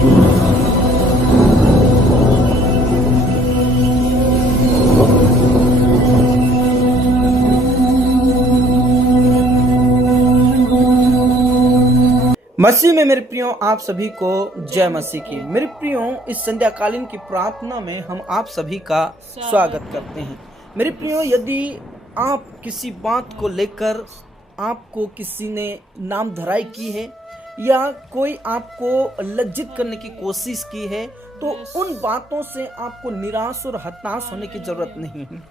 मसीह में मेरे प्रियो, आप सभी को जय मसीह की। मेरे प्रियो, इस संध्याकालीन की प्रार्थना में हम आप सभी का स्वागत करते हैं। मेरे प्रियो, यदि आप किसी बात को लेकर आपको किसी ने नाम धराई की है या कोई आपको लज्जित करने की कोशिश की है, तो उन बातों से आपको निराश और हताश होने की जरूरत नहीं है।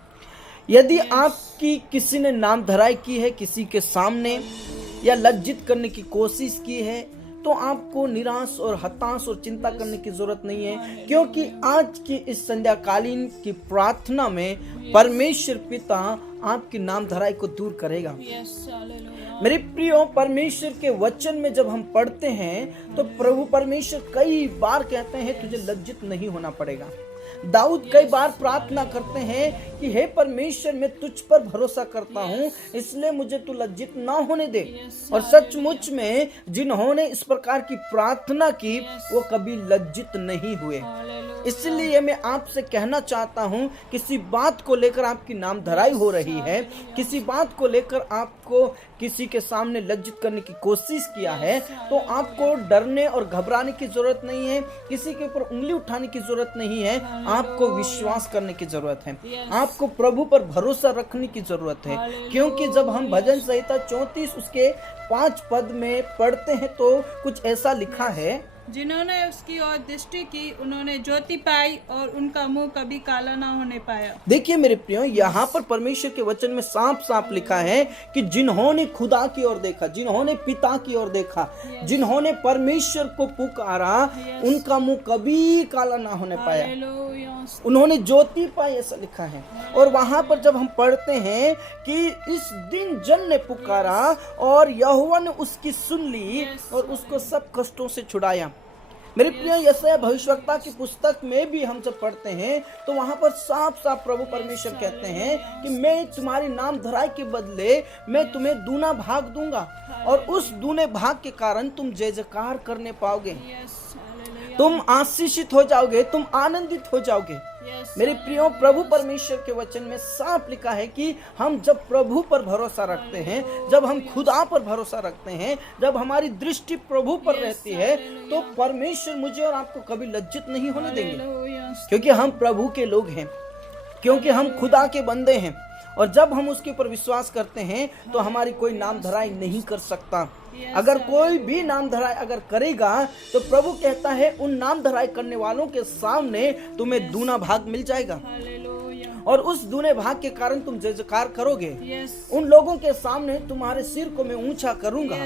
यदि आपकी किसी ने नाम धराई की है किसी के सामने या लज्जित करने की कोशिश की है, तो आपको निराश और हताश और चिंता करने की जरूरत नहीं है, क्योंकि आज की इस संध्याकालीन की प्रार्थना में परमेश्वर पिता आपकी नाम धराई को दूर करेगा। मेरे प्रियो, परमेश्वर के वचन में जब हम पढ़ते हैं तो प्रभु परमेश्वर कई बार कहते हैं तुझे लज्जित नहीं होना पड़ेगा। दाऊद कई बार प्रार्थना करते हैं कि हे परमेश्वर, मैं तुझ पर भरोसा करता हूँ, इसलिए मुझे तू लज्जित ना होने दे। और सचमुच में जिन्होंने इस प्रकार की प्रार्थना की वो कभी लज्जित नहीं हुए। इसलिए मैं आपसे कहना चाहता हूँ, किसी बात को लेकर आपकी नाम धराई हो रही है, किसी बात को लेकर आपको किसी के सामने लज्जित करने की कोशिश किया है, तो आपको डरने और घबराने की जरूरत नहीं है, किसी के ऊपर उंगली उठाने की जरूरत नहीं है। आपको विश्वास करने की जरूरत है, आपको प्रभु पर भरोसा रखने की जरूरत है, क्योंकि जब हम भजन संहिता 34 उसके 5 पद में पढ़ते हैं तो कुछ ऐसा लिखा है, जिन्होंने उसकी ओर दृष्टि की उन्होंने ज्योति पाई और उनका मुंह कभी काला ना होने पाया। देखिए मेरे प्रियो, यहाँ पर परमेश्वर के वचन में साफ साफ लिखा है कि जिन्होंने खुदा की ओर देखा, जिन्होंने पिता की ओर देखा, जिन्होंने परमेश्वर को पुकारा, उनका मुंह कभी काला ना होने पाया, उन्होंने ज्योति पाई, ऐसा लिखा है। और वहां पर जब हम पढ़ते हैं कि इस दिन जन ने पुकारा और यहोवा ने उसकी सुन ली और उसको सब कष्टों से छुड़ाया। मेरे प्रिय, यशायाह भविष्यवक्ता की पुस्तक में भी हम जब पढ़ते हैं तो वहां पर साफ साफ प्रभु परमेश्वर कहते हैं कि मैं तुम्हारी नाम धराई के बदले मैं तुम्हें दूना भाग दूंगा और उस दूने भाग के कारण तुम जय जयकार करने पाओगे, तुम आशीषित हो जाओगे, तुम आनंदित हो जाओगे। मेरे प्रियो, प्रभु परमेश्वर के वचन में साफ लिखा है कि हम जब प्रभु पर भरोसा रखते हैं, जब हम खुदा पर भरोसा रखते हैं, जब हमारी दृष्टि प्रभु पर रहती है, तो परमेश्वर मुझे और आपको कभी लज्जित नहीं होने देंगे, क्योंकि हम प्रभु के लोग हैं, क्योंकि हम खुदा के बंदे हैं। और जब हम उसके ऊपर विश्वास करते हैं तो हमारी कोई नाम धराई नहीं कर सकता। अगर कोई भी नाम धराई अगर करेगा तो प्रभु कहता है उन नाम धराई करने वालों के सामने तुम्हें दूना भाग मिल जाएगा और उस दूने भाग के कारण तुम जय जयकार करोगे। उन लोगों के सामने तुम्हारे सिर को मैं ऊंचा करूंगा।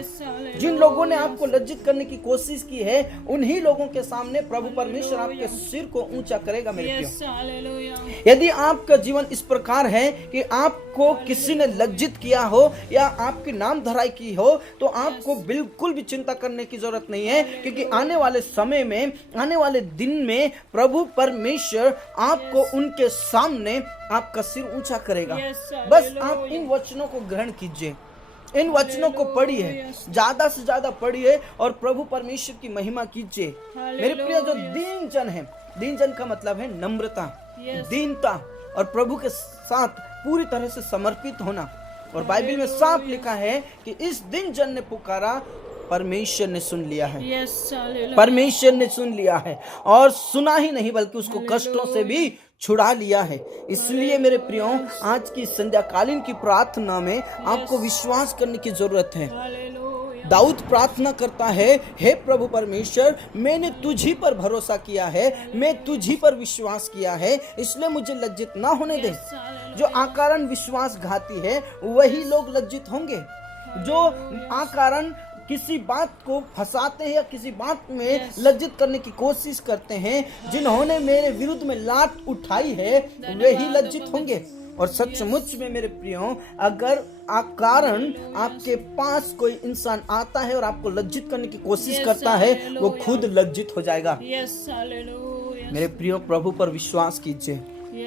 जिन लोगों ने आपको लज्जित करने की कोशिश की है, उन्हीं लोगों के सामने प्रभु परमेश्वर आपके सिर को ऊंचा करेगा। मेरे प्रियो, यदि आपका जीवन इस प्रकार है कि आपको किसी ने लज्जित किया हो या आपकी नाम धराई की हो, तो आपको बिल्कुल भी चिंता करने की जरूरत नहीं है, क्योंकि आने वाले समय में, आने वाले दिन में प्रभु परमेश्वर आपको उनके सामने आपका सिर ऊंचा करेगा। बस आप इन वचनों को ग्रहण कीजिए, इन वचनों को पढ़िए, ज्यादा से ज्यादा पढ़िए और प्रभु परमेश्वर की महिमा कीजिए। मेरे प्रिय, जो दीन जन है, दीन जन का मतलब है नम्रता, दीनता और प्रभु के साथ पूरी तरह से समर्पित होना। और बाइबल में साफ लिखा है कि इस दिन जन ने पुकारा, परमेश्वर ने सुन लिया है, परमेश्वर ने सुन लिया है और सुना ही नहीं बल्कि उसको कष्टों से भी छुड़ा लिया है। इसलिए मेरे प्रियो, आज की संध्याकालीन की प्रार्थना में आपको विश्वास करने की जरूरत है। दाऊद प्रार्थना करता है, हे प्रभु परमेश्वर, मैंने तुझी पर भरोसा किया है, मैं तुझी पर विश्वास किया है, इसलिए मुझे लज्जित ना होने दे। जो आकारण विश्वासघाती है वही लोग लज्जित होंगे, जो आकारण किसी बात को फंसाते हैं या किसी बात में लज्जित करने की कोशिश करते हैं, जिन्होंने मेरे विरुद्ध में लात उठाई है, वे ही लज्जित होंगे। और सचमुच में मेरे प्रियो, अगर कारण आपके पास कोई इंसान आता है और आपको लज्जित करने की कोशिश करता है, वो खुद लज्जित हो जाएगा। मेरे प्रियो, प्रभु पर विश्वास कीजिए,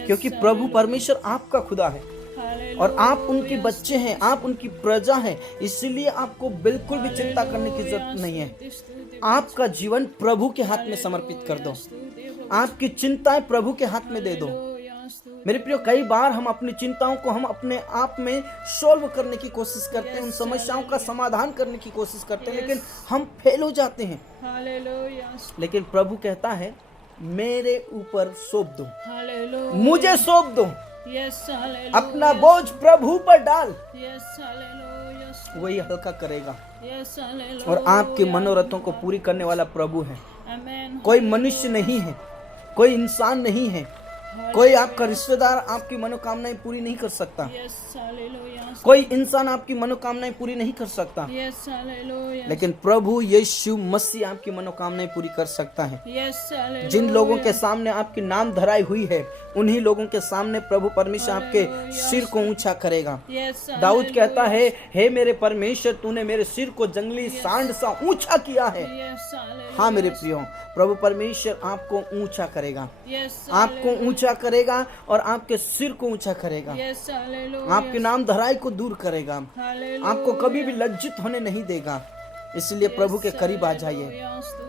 क्योंकि प्रभु परमेश्वर आपका खुदा है और आप उनके बच्चे हैं, आप उनकी प्रजा हैं, इसलिए आपको बिल्कुल भी चिंता करने की जरूरत नहीं है। आपका जीवन प्रभु के हाथ में समर्पित कर दो, आपकी चिंताएं प्रभु के हाथ में दे दो। मेरे प्रियो, कई बार हम अपनी चिंताओं को हम अपने आप में सॉल्व करने की कोशिश करते हैं, उन समस्याओं का समाधान करने की कोशिश करते हैं, लेकिन हम फेल हो जाते हैं। लेकिन प्रभु कहता है मेरे ऊपर सौंप दो, मुझे सौंप दो, अपना बोझ प्रभु पर डाल, वही हल्का करेगा। और आपके मनोरथों को पूरी करने वाला प्रभु है, कोई मनुष्य नहीं है, कोई इंसान नहीं है, कोई आपका रिश्तेदार आपकी मनोकामनाएं पूरी नहीं कर सकता, कोई इंसान आपकी मनोकामनाएं पूरी नहीं कर सकता, लेकिन प्रभु यीशु मसीह आपकी मनोकामनाएं पूरी कर सकता है। जिन लोगों के सामने आपकी नाम धराई हुई है, उन्हीं लोगों के सामने प्रभु परमेश्वर आपके सिर को ऊंचा करेगा। दाऊद कहता है, हे मेरे परमेश्वर, तूने मेरे सिर को जंगली सांड सा ऊंचा किया है। हाँ मेरे प्रियो, प्रभु परमेश्वर आपको ऊंचा करेगा, आपको ऊंचा करेगा और आपके सिर को ऊंचा करेगा, आपके नाम धराई को दूर करेगा, आपको कभी भी लज्जित होने नहीं देगा। इसलिए प्रभु के करीब आ जाइए,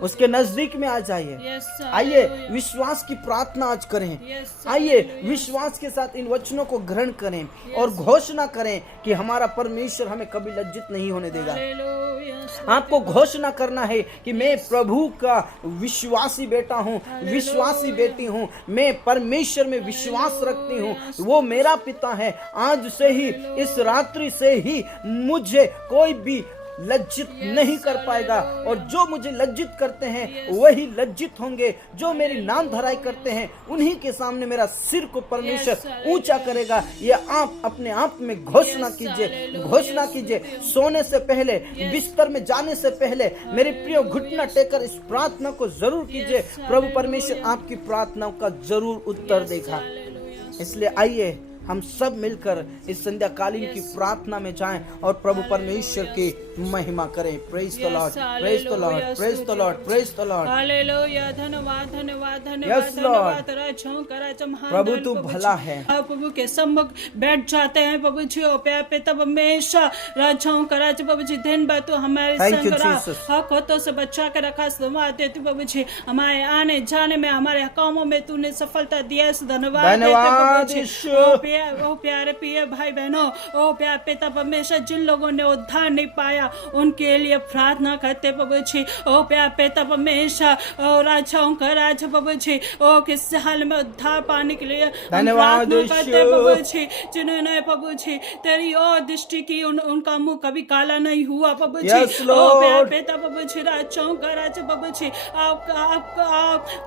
उसके नजदीक में आ जाइए। आइए विश्वास की प्रार्थना आज करें, आइए विश्वास के साथ इन वचनों को ग्रहण करें और घोषणा करें कि हमारा परमेश्वर हमें कभी लज्जित नहीं होने देगा। आपको घोषणा करना है कि मैं प्रभु का विश्वासी बेटा हूँ, विश्वासी बेटी हूँ, मैं परमेश्वर में विश्वास रखती हूँ, वो मेरा पिता है। आज से ही, इस रात्रि से ही मुझे कोई भी लज्जित नहीं कर पाएगा, और जो मुझे लज्जित करते हैं वही लज्जित होंगे। जो मेरी नाम धराई करते हैं उन्हीं के सामने मेरा सिर को परमेश्वर ऊंचा करेगा। ये आप अपने आप में घोषणा कीजिए, घोषणा कीजिए। सोने से पहले, बिस्तर में जाने से पहले मेरे प्रिय घुटना टेकर इस प्रार्थना को जरूर कीजिए। प्रभु परमेश्वर आपकी प्रार्थनाओं का जरूर उत्तर देगा। इसलिए आइए हम सब मिलकर इस संध्याकालीन की प्रार्थना में जाएं और प्रभु परमेश्वर की महिमा करें। Praise the Lord, praise the Lord, praise the Lord, praise the Lord. Hallelujah, धन्यवाद धन्यवाद धन्यवाद धन्यवाद। प्रभु तू भला है। प्रभु के सम्मुख बैठ जाते हैं प्रभु जी, ओ प्यार पे तब हमेशा राजाओं का राजा प्रभु जी, दिन भर तू हमारे संग रहा, हाथों से बचा के रखा। धन्यवाद देते प्रभु जी, हमारे आने जाने में, हमारे कामों में तूने सफलता दिया। धन्यवाद ओ प्यारे प्रिय भाई बहनों, ओ प्यारे पिता परमेश्वर, जिन लोगों ने उद्धार नहीं पाया उनके लिए प्रार्थना करते प्रभु जी। ओ प्यारे पिता परमेश्वर, ओ राजाओं का राजा प्रभु जी, ओ किस हाल में उद्धार पाने के लिए धन्यवाद करते प्रभु जी। जिन्होंने प्रभु जी तेरी और दृष्टि की, उनका मुंह कभी काला नहीं हुआ प्रभु जी। ओ प्यारे पिता प्रभु जी, राजाओं का राजा प्रभु जी,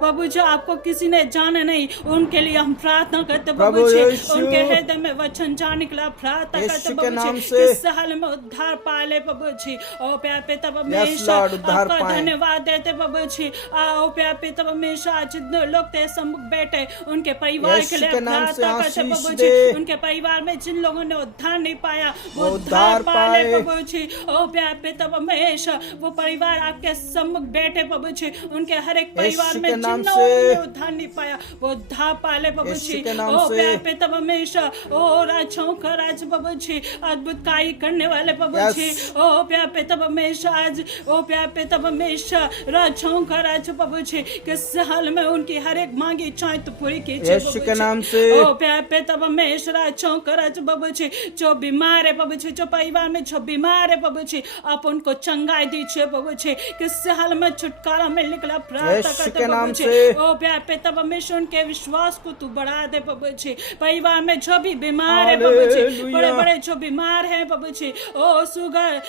प्रभु जी आपको किसी ने जाना नहीं, उनके लिए हम प्रार्थना करते प्रभु जी। उनके हृदय में वचन जाने के लिए प्रार्थना करते प्रभु जी, किस हाल में उद्धार पाले प्रभु जी। ओ प्यारे पिता परमेश्वर, आपका धन्यवाद देते प्रभु जी। ओ प्यारे पिता परमेश्वर, जितने लोग तेरे सम्मुख बैठे उनके परिवार के लिए प्रार्थना करते प्रभु जी। उनके परिवार में जिन लोगों ने उद्धार नहीं पाया वो उद्धार पाले प्रभु जी। ओ प्यारे पिता परमेश्वर, वो परिवार आपके सम्मुख बैठे प्रभु जी, उनके हर एक परिवार में जिन लोगों ने उद्धार नहीं पाया वो उद्धार पाले प्रभु जी। ओ प्यारे पिता परमेश्वर, ओ राजाओं का राज प्रभु जी, अद्भुत कार्य करने वाले प्रभु जी। ओ प्यारे पिता परमेश्वर, आज ओ प्यारे पिता परमेश्वर, राजाओं का राज प्रभु जी, किस हाल में उनकी हर एक मांगी इच्छाएं तो पूरी कीजिए यीशु के नाम से। ओ प्यारे पिता परमेश्वर, राजाओं का राज प्रभु जी, जो बीमार है प्रभु जी, जो परिवार में जो बीमार है प्रभु जी, आप उनको चंगाई दीजिए प्रभु जी। किस हाल में छुटकारा मिलने के लिए प्रार्थना करते प्रभु जी। ओ प्यारे पिता परमेश्वर, उनके विश्वास को तू बढ़ा दे प्रभु जी। परिवार में जो भी बीमार है प्रभु जी, बड़े बड़े जो बीमार हैं प्रभु जी, ओ शुगर,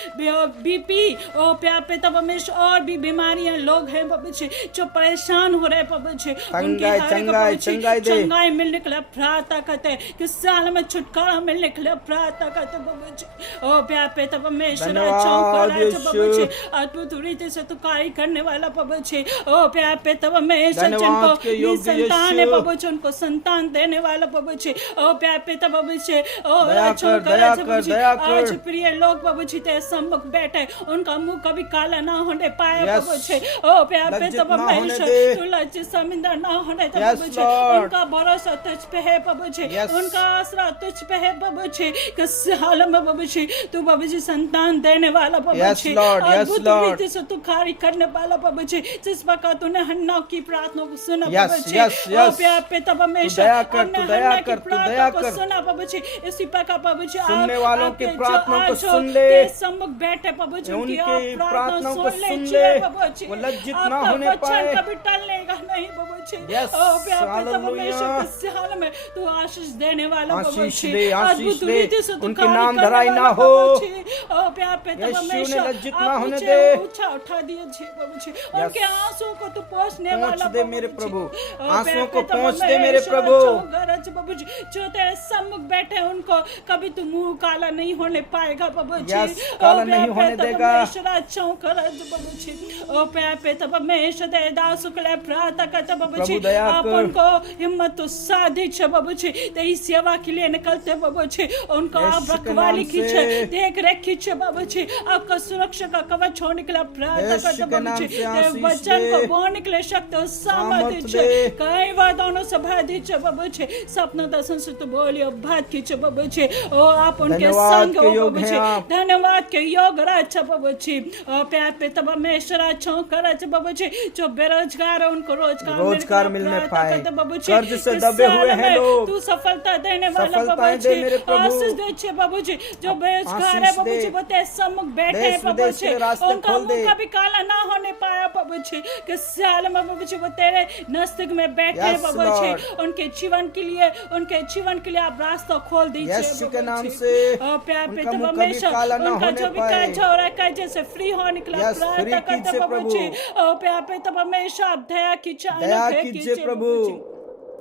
बीपी, ओ प्यारे पिता परमेश्वर, और भी बीमारियां लोग हैं प्रभु जी जो परेशान हो रहे प्रभु जी, उनकी चंगाई मिलने के लिए प्रार्थना करते हैं। किस हाल में छुटकारा मिलने के लिए प्रार्थना करते प्रभु जी। ओ प्यारे पिता परमेश्वर, प्रभु जी, अद्भुत रीति से तू कार्य करने वाला प्रभु जी। ओ प्यारे पिता परमेश्वर, जिनको संतान है प्रभु जी, उनको संतान देने वाला प्रभु जी। ओ ओ प्यार पिता प्रभु जी ओ दया अच्छा कर, करा दया प्रभु कर, जी दया कर। आज प्रिय लोग प्रभु जी तेरे सम्मुख बैठे उनका मुंह कभी काला ना होने पाए Yes. प्रभु जी ओ प्यार लज्जित पिता ना होने परमेश्वर दे। तू लज्जित शर्मिंदा ना होने दे Yes, प्रभु जी Lord. उनका भरोसा तुझ पे है प्रभु जी Yes. उनका आसरा तुझ पे है प्रभु जी किस हाल में प्रभु जी तू प्रभु जी संतान देने वाला प्रभु Yes, जी Lord. Yes, अद्भुत Lord. रीति से तू कार्य करने वाला प्रभु जी जिस प्रकार तूने हन्ना की प्रार्थना को सुना Yes, प्रभु जी yes, ओ yes. प्यार पिता परमेश्वर दया कर, हमने तू दया हन्ना की कर, तू प्रार्थना दया को कर। सुना प्रभु जी इसी प्रकार प्रभु जी सुनने वालों की आपके जो प्रार्थना को आज सुन ले। तेरे सम्मुख बैठे प्रभु जी उनकी उनकी आप प्रार्थनाओं को सुन ले सुन जिए ले। प्रभु जी वो लज्जित ना आपका होने वचन पाए। कभी टलनेगा नहीं प्रभु जी Yes, ओ प्यार पिता hallelujah। परमेश्वर किस हाल में तू आशीष देने वाला प्रभु आशीष जी दे, आशीष अद्भुत दे। रीति से तू उनके कार्य नाम करने धराई वाला ना प्रभु हो। जी। ओ प्यार पिता यीशु ने परमेश्वर लज्जित आप ना होने ऊंचे दे। ऊंचा उठा दिए जी प्रभु जी उनके आंसुओं को तू पोंछने पहुंच वाला दे प्रभु मेरे जी। प्रभु। ओ आंसुओं प्यार को पिता पहुंच दे मेरे परमेश्वर, प्रभु। गरज प्रभु जी जो तेरे सम्मुख बैठे उनको कभी तू मुंह काला नहीं होने पाएगा प्रभु जी Yes, ओ काला प्यार नहीं होने पिता देगा। परमेश्वर, अच्छा गरज प्रभु जी ओ प्यार पिता परमेश्वर तेरे दासों के लिए प्रार्थना करता प्रभु जी प्रभु दया आप कर। उनको हिम्मत उत्साह दीजिए प्रभु जी तेरी सेवा के लिए निकलते प्रभु जी उनको आप यीशु के रखवाली नाम कीजिए से। देख रेख कीजिए प्रभु जी आपका सुरक्षा का कवच होने के लिए प्रार्थना यीशु करते के प्रभु नाम जी से तेरे आशीष वचन दे। को बोलने के लिए शक्ति और सामर्थ्य सामर्थ दीजिए दे। कई वादाओं से भर दीजिए प्रभु जी सपना दर्शन से तो बोलिए बात कीजिए प्रभु जी ओ आप उनके धन्यवाद संग के हो योग प्रभु हैं जी आप। धन्यवाद के योग अच्छा प्रभु जी ओ प्यार पे तब हमेशा अच्छा कर अच्छा प्रभु जी जो बेरोजगार है उनको रोजगार मिलने पाए। प्रभु जी कर्ज से इस दबे साल हुए हैं में लोग। तू सफलता देने वाला सफलताएं प्रभु दे जी मेरे प्रभु। आशीष दे प्रभु जी जो बेरोजगार है आशीष प्रभु दे। जी वो तेरे सम्मुख बैठे देश हैं प्रभु विदेश जी के रास्ते उनका खोल दे। मुंह कभी काला ना होने पाया प्रभु जी कि साल में प्रभु जी वो तेरे नजदीक में बैठे हैं Yes, प्रभु Lord। जी उनके जीवन के लिए आप रास्ता खोल दीजिए यीशु के प्रभु नाम जी। से और प्यार उनका पिता मुंह कभी परमेश्वर काला ना उनका होने जो भी पाए। कर्ज हो रहा है कर्जे से फ्री होने के लिए Yes, प्रार्थना free करते कीजिए प्रभु प्रभु। जी और प्यार पिता परमेश्वर आप दया कीजिए दया अनुग्रह कीजिए प्रभु। जी।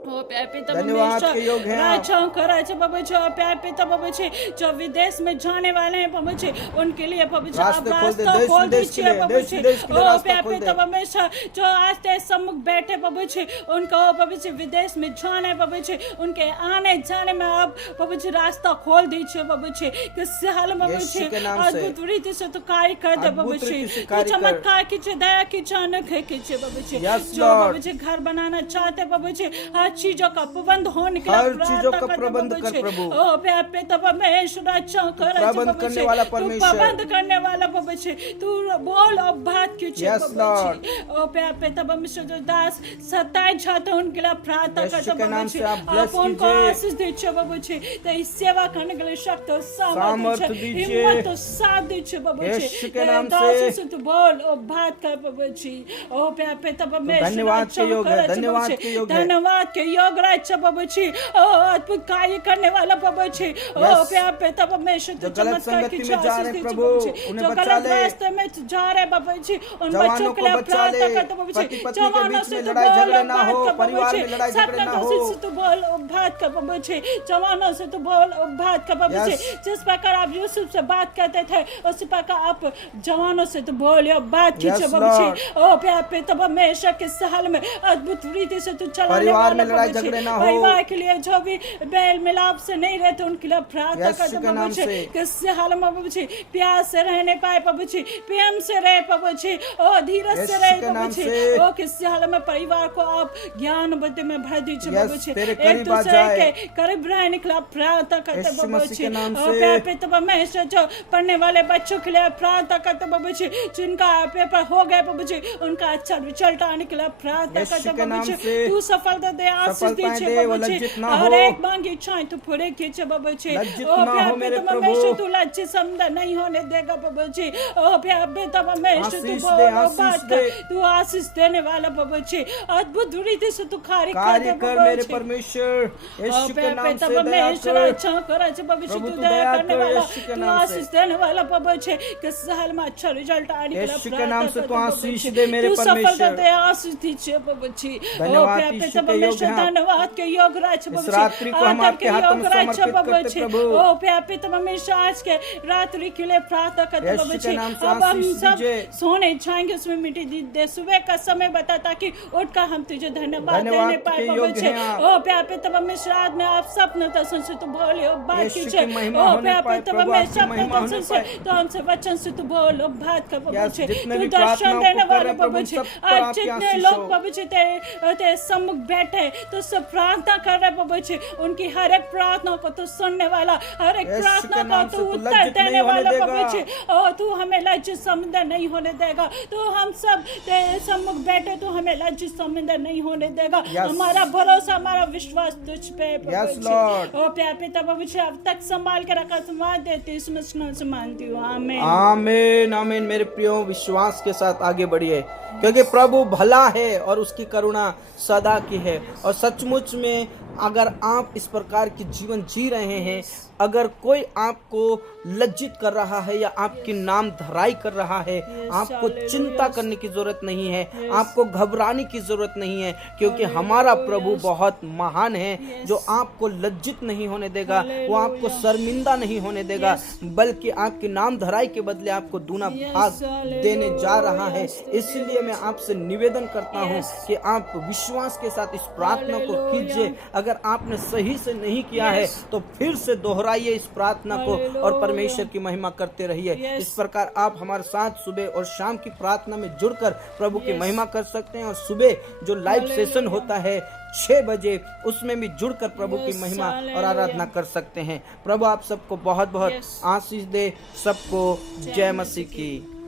ओ प्यार पिता धन्यवाद के योग हैं आप। राजा कराचे प्रभु जी और प्यार पिता प्रभु जी जो विदेश में जाने वाले हैं प्रभु जी उनके लिए प्रभु जी आप रास्ते खोल दे, रास्ता देश खोल विदेश के दीजिए लिए, प्रभु देश जी विदेश के लिए ओ रास्ता प्यार खोल पिता दे। परमेश्वर जो आज तेरे सम्मुख बैठे प्रभु जी उनको प्रभु जी विदेश में जाना है प्रभु जी उनके आने जाने में आप प्रभु जी रास्ता खोल दीजिए प्रभु जी किस हाल में प्रभु यीशु जी के नाम से। अद्भुत रीति से तो कार्य कर दे प्रभु अद्भुत जी रीति से तो कार्य कर। चमत्कार कीजिए दया कीजिए अनुग्रह कीजिए प्रभु जी Yes, जो Lord। प्रभु जी घर बनाना चाहते प्रभु जी हर चीजों का प्रबंध होने के हर लिए चीजों का प्रार्थना करते प्रबंध प्रभु कर जी। प्रभु। ओ प्यार पे तब परमेश्वर अच्छा कर प्रबंध करने वाला परमेश्वर। प्रबंध करने वाला प्रभु जी तू बोल और बात कीजिए Yes, प्रभु Lord। जी ओ प्यार पे तब परमेश्वर जो दास 27 छात्र उनके लिए प्रार्थना यीशु करते के नाम प्रभु जी से आप bless आप उनको कीजिए। आशीष दीजिए प्रभु जी तेरी सेवा करने के लिए शक्ति और सामर्थ सामर्थ्य दीजिए। हिम्मत और साथ दीजिए प्रभु जी यीशु के तेरे नाम दासों से। से तू बोल और बात कर प्रभु जी ओ प्यार पे तब परमेश्वर धन्यवाद अच्छा के योग है, कर प्रभु धन्यवाद जी। के योग है। धन्यवाद के योग अच्छा प्रभु जी ओ अद्भुत कार्य करने वाला प्रभु जी ओ Yes। प्यार पे तब परमेश्वर जो तू गलत चमत्कार संगति की में जा आशीष रहे दीजिए प्रभु, प्रभु जी उन्हें जो बचा गलत ले। रास्ते में जा रहे बाबा जी उन जवानों बच्चों के को लिए बचा प्रार्थना ले। करते प्रभु जी पति पत्नी के जवानों बीच से में तू लड़ाई बोल झगड़े और ना बात हो, कर प्रभु परिवार जी में लड़ाई झगड़े सपना ना दोषी हो। से तू बोल और बात कर प्रभु जी जवानों से तू बोल और बात कर प्रभु जी Yes। जिस प्रकार आप यूसुफ से बात करते थे उसी प्रकार आप जवानों से तू बोल और बात कीजिए Yes, प्रभु जी Lord। ओ प्यार पे तब हमेशा के साल में अद्भुत रीति से तू चलाने परिवार में वाला लड़ाई प्रभु जी। झगड़े ना हो। परिवार के लिए जो भी बेल मिलाप से नहीं रहते उनके लिए प्रार्थना यीशु करते के प्रभु नाम जी से। किस हाल में प्रभु जी प्यार से रहने पाए प्रभु जी प्रेम से रहे प्रभु जी ओ धीरज से यीशु रहे के प्रभु नाम जी से। ओ किस हाल में परिवार को आप ज्ञान बुद्धि में भर दीजिए Yes, प्रभु जी तेरे एक करीब आ दूसरे जाए। के करीब रहने के लिए प्रार्थना करते यीशु प्रभु मसीह जी के नाम ओ से। प्यार पे तब हमेशा जो पढ़ने वाले बच्चों के लिए प्रार्थना करते प्रभु जी जिनका पेपर हो गया प्रभु जी उनका अच्छा रिजल्ट आने के लिए प्रार्थना यीशु करते के प्रभु नाम जी से। तू सफलता दे आशीष सफलताएं दीजिए दे, वो प्रभु जी लज्जित ना हर हो। एक मांगी इच्छाएं तू पूरे कीजिए प्रभु जी लज्जित ओ ना प्यार हो पे मेरे तब प्रभु। हमेशा तू लज्जित समझा नहीं होने देगा प्रभु जी ओ प्यार पे तब हमेशा तू आशीष बोल दे, और आशीष बात दे। कर तू आशीष देने वाला प्रभु जी अद्भुत रीति से तू कार्य कार्य कर प्रभु मेरे जी। परमेश्वर यीशु के प्यार नाम पे से तब दया हमेशा कर। अच्छा कर अच्छा प्रभु जी प्रभु तू तू दया दया करने कर, वाला यीशु के तू नाम से। आशीष देने वाला प्रभु जी किस साल में अच्छा रिजल्ट आने के लिए यीशु के नाम से प्रार्थना तू करते प्रभु आशीष जी। दे मेरे तू सफलता परमेश्वर। दे आशीष दीजिए प्रभु जी ओ धन्यवाद प्यार पे यीशु तब के योग हमेशा आप। धन्यवाद के योग राज इस बाबू रात्रि को हम आपके हाथों में समर्पित करते प्रभु। ओ प्यारे परमेश्वर आज के रात्रि के लिए प्रार्थना करते यीशु बाबू के जी। नाम से अब हम आशीष सब दीजिए। सोने जाएंगे उसमें मिट्टी दे सुबह का समय बता ताकि उठकर हम तुझे धन्यवाद देने पाए के बाबू योग्य जी। हैं आप। ओ प्यारे परमेश्वर आज में आप सपने दर्शन से तो बोले बात यीशु की कीजिए। महिमा ओ होने प्यारे पाए, प्रभु आपकी परमेश्वर महिमा होने दर्शन से पाए। तो हमसे वचन से तो बोलो बात कर बाबू यस, जी। जितने तू भी दर्शन प्रार्थनाओं को देने कर वाले रहे हैं, प्रभु, बाबू जी। सब पर आज आपकी जितने आशीष लोग हो। बाबू जी तेरे सम्मुख बैठे तो सब प्रार्थना कर रहे बाबू जी। उनकी हर एक प्रार्थना को तो सुनने वाला, हर एक यीशु के प्रार्थना नाम को से तू तू उत्तर लज्जित देने नहीं होने वाला देगा। बाबू जी। ओ तू हमें लज्जित समंदर नहीं होने देगा। तो हम सब तेरे सम्मुख बैठे तो हमें लज्जित समंदर नहीं होने देगा। Yes. हमारा भरोसा, हमारा विश्वास तुझ पे है, प्रभु Yes, जी। Lord. ओ प्यारे पिता बाबू जी अब तक संभाल के रखा, संभाल देती इस नाम से मानती हूँ। आमीन। आमीन आमीन। मेरे प्रियो विश्वास के साथ आगे बढ़िए, क्योंकि प्रभु भला है और उसकी करुणा सदा की है। और सचमुच में अगर आप इस प्रकार की जीवन जी रहे हैं, अगर कोई आपको लज्जित कर रहा है या आपकी नाम धराई कर रहा है, आपको चिंता करने की जरूरत नहीं है, आपको घबराने की जरूरत नहीं है, क्योंकि हमारा प्रभु बहुत महान है जो आपको लज्जित नहीं होने देगा, वो आपको शर्मिंदा नहीं होने देगा, बल्कि आपकी नाम धराई के बदले आपको दूना भाग देने जा रहा है। इसलिए मैं आपसे निवेदन करता हूँ कि आप विश्वास के साथ इस प्रार्थना को कीजिए। अगर आपने सही से नहीं किया है तो फिर से दोहराइए इस प्रार्थना को और परमेश्वर की महिमा करते रहिए। इस प्रकार आप हमारे साथ सुबह और शाम की प्रार्थना में जुड़कर प्रभु की महिमा कर सकते हैं। और सुबह जो लाइव सेशन होता है 6 बजे, उसमें भी जुड़कर प्रभु की महिमा और आराधना कर सकते हैं। प्रभु आप सबको बहुत बहुत आशीष दे। सबको जय मसीह की।